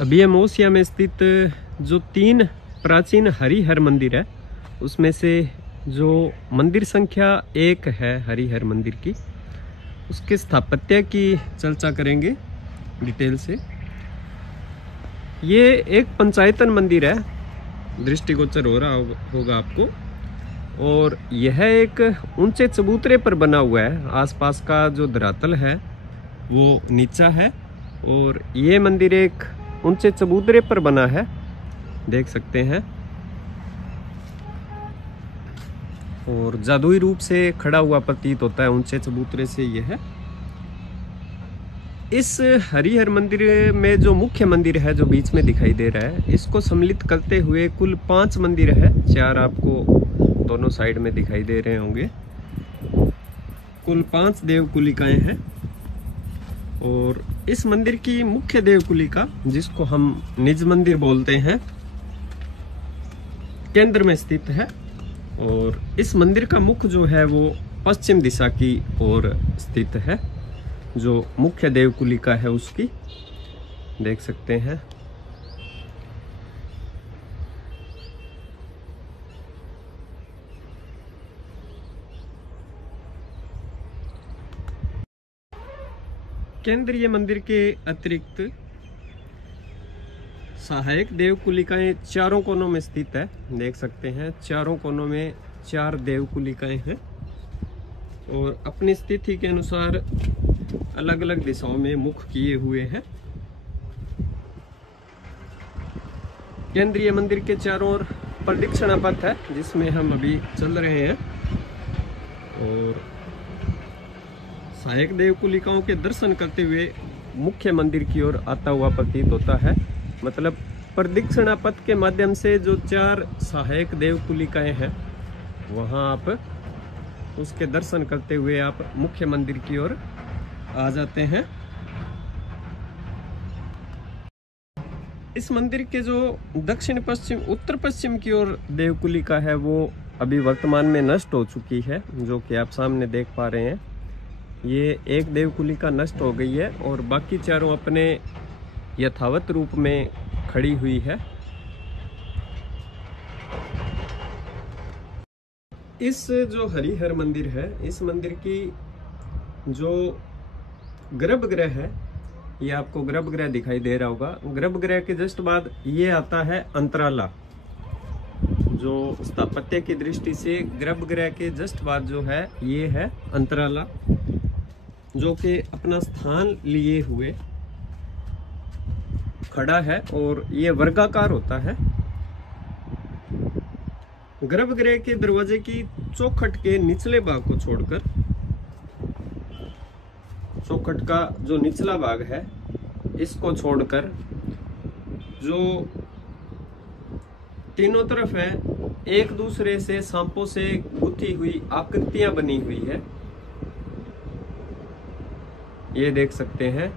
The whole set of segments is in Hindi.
अभी हम ओसिया में स्थित जो 3 प्राचीन हरिहर मंदिर है उसमें से जो मंदिर संख्या 1 है हरिहर मंदिर की, उसके स्थापत्य की चर्चा करेंगे डिटेल से। ये एक पंचायतन मंदिर है, दृष्टिगोचर हो रहा होगा आपको, और यह एक ऊंचे चबूतरे पर बना हुआ है। आसपास का जो धरातल है वो नीचा है और ये मंदिर एक ऊंचे चबूतरे पर बना है, देख सकते हैं, और जादुई रूप से खड़ा हुआ प्रतीत होता है ऊंचे चबूतरे से। यह है इस हरिहर मंदिर में जो मुख्य मंदिर है जो बीच में दिखाई दे रहा है, इसको सम्मिलित करते हुए कुल 5 मंदिर है। 4 आपको दोनों साइड में दिखाई दे रहे होंगे। कुल 5 देवकुलिकाएं हैं और इस मंदिर की मुख्य देवकुलिका, जिसको हम निज मंदिर बोलते हैं, केंद्र में स्थित है। और इस मंदिर का मुख जो है वो पश्चिम दिशा की ओर स्थित है, जो मुख्य देवकुलिका है उसकी, देख सकते हैं। केंद्रीय मंदिर के अतिरिक्त सहायक देवकुलिकाएं चारों कोनों में स्थित है, देख सकते हैं। चारों कोनों में 4 देवकुलिकाएं हैं और अपनी स्थिति के अनुसार अलग अलग दिशाओं में मुख किए हुए हैं। केंद्रीय मंदिर के चारों ओर प्रदक्षिणा पथ है जिसमें हम अभी चल रहे हैं, और सहायक देवकुलिकाओं के दर्शन करते हुए मुख्य मंदिर की ओर आता हुआ प्रतीत होता है। मतलब प्रदक्षिणा पथ के माध्यम से जो 4 सहायक देवकुलिकाएं हैं वहां आप उसके दर्शन करते हुए आप मुख्य मंदिर की ओर आ जाते हैं। इस मंदिर के जो दक्षिण पश्चिम उत्तर पश्चिम की ओर देवकुलिका है वो अभी वर्तमान में नष्ट हो चुकी है, जो कि आप सामने देख पा रहे हैं। ये एक देवकुलिका नष्ट हो गई है और बाकी चारों अपने यथावत रूप में खड़ी हुई है। इस जो हरिहर मंदिर है, इस मंदिर की जो गर्भगृह है, ये आपको गर्भगृह दिखाई दे रहा होगा। गर्भगृह के जस्ट बाद ये आता है अंतराला। जो स्थापत्य की दृष्टि से गर्भगृह के जस्ट बाद जो है ये है अंतराला, जो कि अपना स्थान लिए हुए खड़ा है और ये वर्गाकार होता है। गर्भगृह के दरवाजे की चौखट के निचले भाग को छोड़कर, चौखट का जो निचला भाग है इसको छोड़कर, जो तीनों तरफ है एक दूसरे से सांपों से गुथी हुई आकृतियां बनी हुई है, ये देख सकते हैं।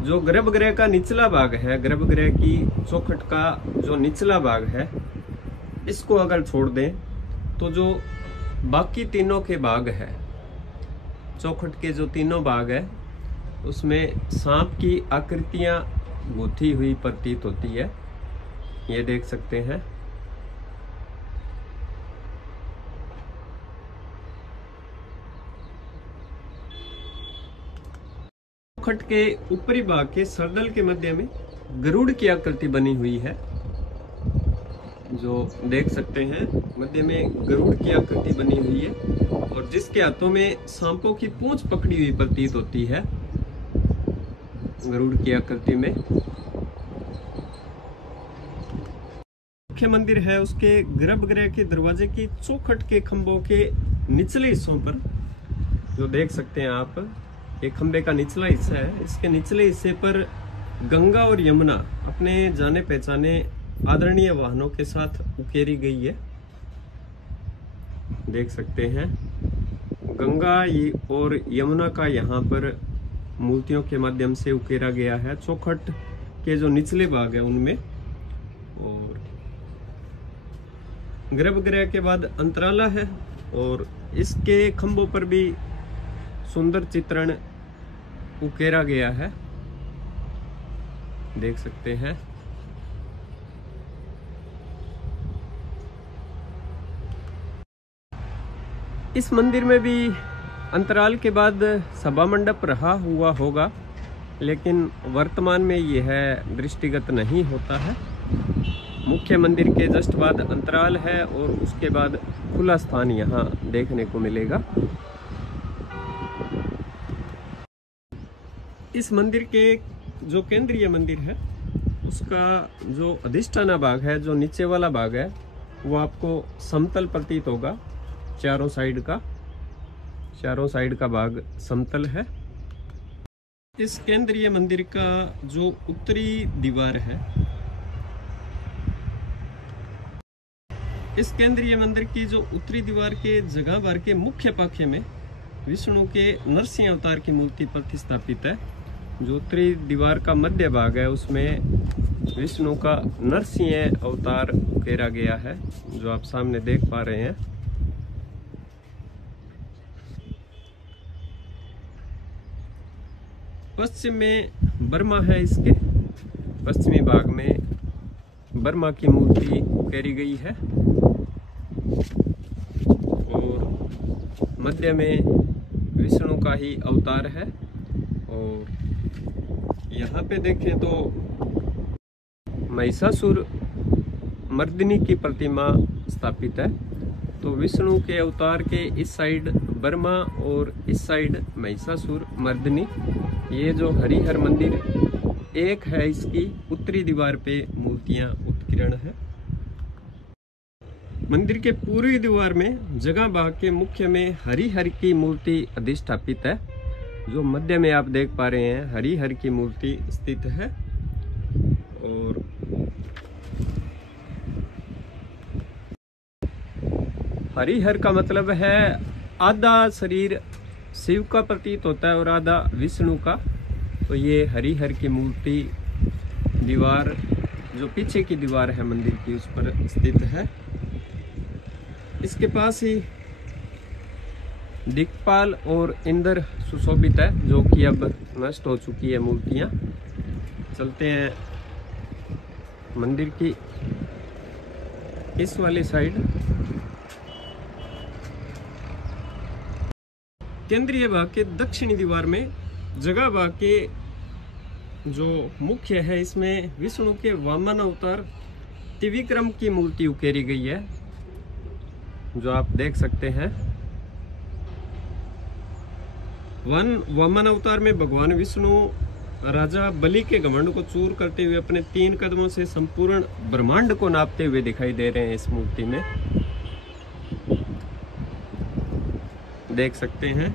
जो गर्भगृह का निचला भाग है, गर्भगृह की चौखट का जो निचला भाग है, इसको अगर छोड़ दें तो जो बाकी तीनों के भाग है, चौखट के जो तीनों भाग है, उसमें सांप की आकृतियां गुथी हुई प्रतीत होती है, ये देख सकते हैं। चौखट के ऊपरी भाग के सरदल के मध्य में गरुड़ की आकृति बनी हुई है, जो देख सकते हैं। मध्य में गरुड़ की आकृति बनी हुई है और जिसके हाथों में सांपों की पूंछ पकड़ी हुई प्रतीत होती है, गरुड़ की आकृति में। मुख्य मंदिर है, उसके गर्भगृह के दरवाजे की चौखट के खंभों के निचले हिस्सों पर जो देख सकते हैं आप, एक खंबे का निचला हिस्सा है, इसके निचले हिस्से पर गंगा और यमुना अपने जाने पहचाने आदरणीय वाहनों के साथ उकेरी गई है, देख सकते हैं। गंगा और यमुना का यहाँ पर मूर्तियों के माध्यम से उकेरा गया है चौखट के जो निचले भाग है उनमें। और गर्भगृह के बाद अंतराला है और इसके खंभों पर भी सुंदर चित्रण उकेरा गया है, देख सकते हैं। इस मंदिर में भी अंतराल के बाद सभा मंडप रहा हुआ होगा, लेकिन वर्तमान में यह दृष्टिगत नहीं होता है। मुख्य मंदिर के जस्ट बाद अंतराल है और उसके बाद खुला स्थान यहाँ देखने को मिलेगा। इस मंदिर के जो केंद्रीय मंदिर है उसका जो अधिष्ठाना भाग है, जो नीचे वाला भाग है, वो आपको समतल प्रतीत होगा। चारों साइड का भाग समतल है। इस केंद्रीय मंदिर का जो उत्तरी दीवार है, इस केंद्रीय मंदिर की जो उत्तरी दीवार के जगह भर के मुख्य पाखे में विष्णु के नरसिंह अवतार की मूर्ति प्रतिस्थापित है। जो उत्तरी दीवार का मध्य भाग है उसमें विष्णु का नरसिंह अवतार उकेरा गया है, जो आप सामने देख पा रहे हैं। पश्चिम में बर्मा है, इसके पश्चिमी भाग में बर्मा की मूर्ति उकेरी गई है और मध्य में विष्णु का ही अवतार है। और यहाँ पे देखें तो महिषासुर मर्दिनी की प्रतिमा स्थापित है। तो विष्णु के अवतार के इस साइड बर्मा और इस साइड महिषासुर मर्दिनी। ये जो हरिहर मंदिर एक है, इसकी उत्तरी दीवार पे मूर्तियां उत्कीर्ण है। मंदिर के पूर्वी दीवार में जगह भाग के मुख्य में हरिहर की मूर्ति अधिष्ठापित है। जो मध्य में आप देख पा रहे हैं हरिहर की मूर्ति स्थित है। और हरिहर का मतलब है आधा शरीर शिव का प्रतीत होता है और आधा विष्णु का। तो ये हरिहर की मूर्ति दीवार जो पीछे की दीवार है मंदिर की उस पर स्थित है। इसके पास ही दिक्पाल और इंद्र सुशोभित है, जो कि अब नष्ट हो चुकी है मूर्तियां। चलते हैं मंदिर की इस वाली साइड। केंद्रीय भाग के दक्षिणी दीवार में जगह भाग के जो मुख्य है, इसमें विष्णु के वामन अवतार त्रिविक्रम की मूर्ति उकेरी गई है, जो आप देख सकते हैं। वामन अवतार में भगवान विष्णु राजा बलि के घमंड को चूर करते हुए अपने 3 कदमों से संपूर्ण ब्रह्मांड को नापते हुए दिखाई दे रहे हैं। इस मूर्ति में देख सकते हैं।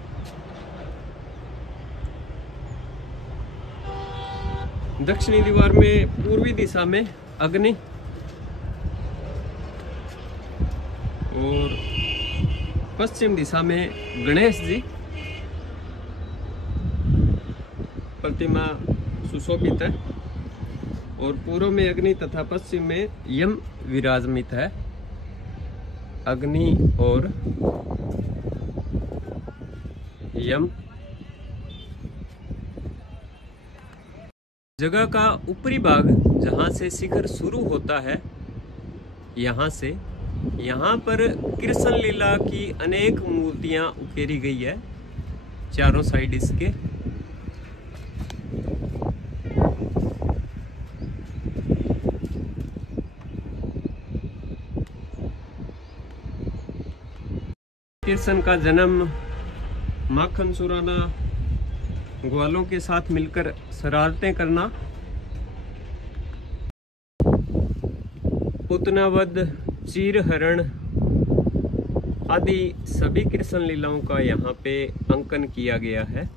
दक्षिणी दीवार में पूर्वी दिशा में अग्नि और पश्चिम दिशा में गणेश जी प्रतिमा सुशोभित है और पूर्व में अग्नि तथा पश्चिम में यम विराजमित है। अग्नि और यम। जगह का ऊपरी भाग जहां से शिखर शुरू होता है, यहाँ पर कृष्ण लीला की अनेक मूर्तियां उकेरी गई है चारों साइड इसके। कृष्ण का जन्म माखन चुराना, ग्वालों के साथ मिलकर शरारतें करना, पुतनावध, चीरहरण आदि सभी कृष्ण लीलाओं का यहाँ पे अंकन किया गया है।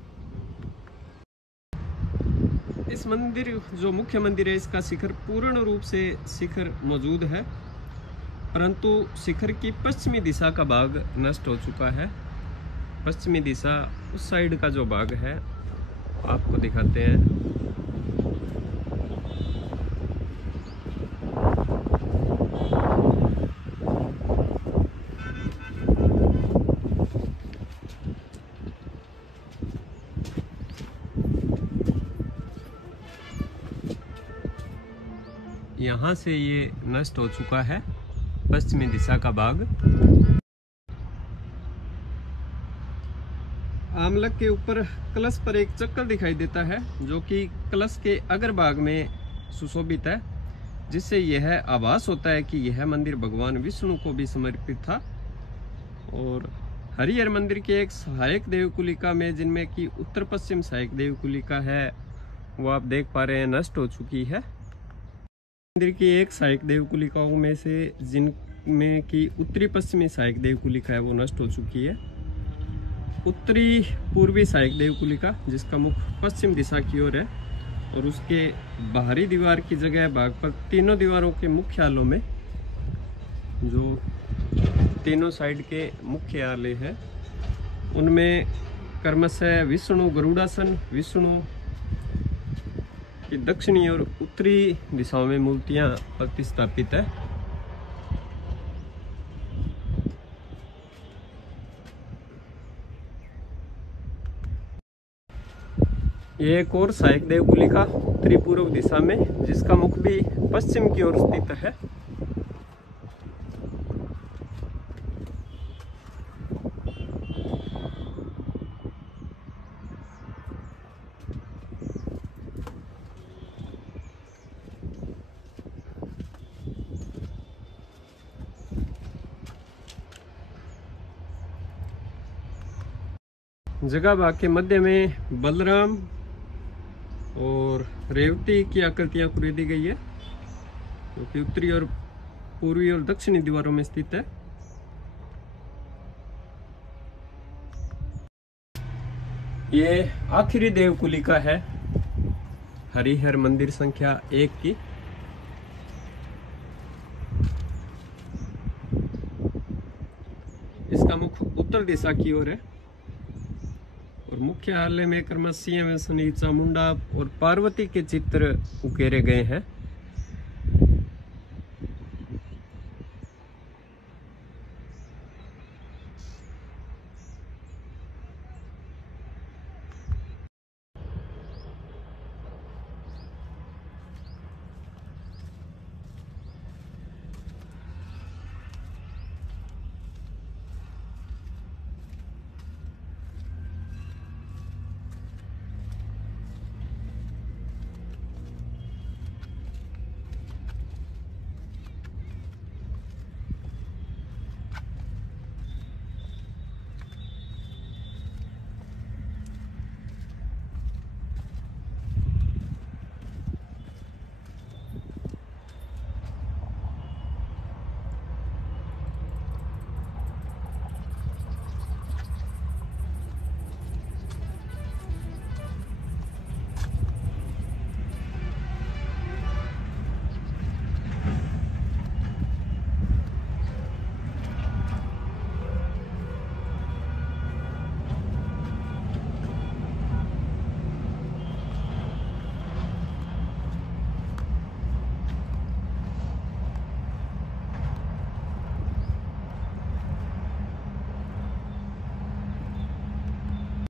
इस मंदिर जो मुख्य मंदिर है, इसका शिखर पूर्ण रूप से शिखर मौजूद है, परंतु शिखर की पश्चिमी दिशा का भाग नष्ट हो चुका है। पश्चिमी दिशा उस साइड का जो भाग है आपको दिखाते हैं। यहाँ से ये नष्ट हो चुका है पश्चिमी दिशा का भाग। नामलक के ऊपर कलश पर एक चक्र दिखाई देता है, जो कि कलश के अग्र भाग में सुशोभित है, जिससे यह आभास होता है कि यह मंदिर भगवान विष्णु को भी समर्पित था। और हरिहर मंदिर के एक सहायक देवकुलिका में, जिनमें कि उत्तर पश्चिम सहायक देवकुलिका है, वो आप देख पा रहे हैं नष्ट हो चुकी है। मंदिर की एक सहायक देवकुलिकाओं में से जिनमें की उत्तरी पश्चिमी सहायक देवकुलिका है, वो नष्ट हो चुकी है। उत्तरी पूर्वी सहायक देवकुलिका, जिसका मुख पश्चिम दिशा की ओर है, और उसके बाहरी दीवार की जगह भाग पर तीनों दीवारों के मुख्य आलों में, जो तीनों साइड के मुख्य आले हैं, उनमें क्रमशः विष्णु गरुड़ासन, विष्णु की दक्षिणी और उत्तरी दिशाओं में मूर्तियां प्रतिस्थापित है। ये एक और सहायक देवकुलिका उत्तरी पूर्व दिशा में, जिसका मुख भी पश्चिम की ओर स्थित है। जगह भाग के मध्य में बलराम और रेवती की आकृतियां कुरेदी गई है, जो कि उत्तरी और पूर्वी और दक्षिणी दीवारों में स्थित है। ये आखिरी देवकुलिका है हरिहर मंदिर संख्या 1 की। इसका मुख उत्तर दिशा की ओर है, और मुख्य आलय में क्रमशः शनि, चामुंडा और पार्वती के चित्र उकेरे गए हैं।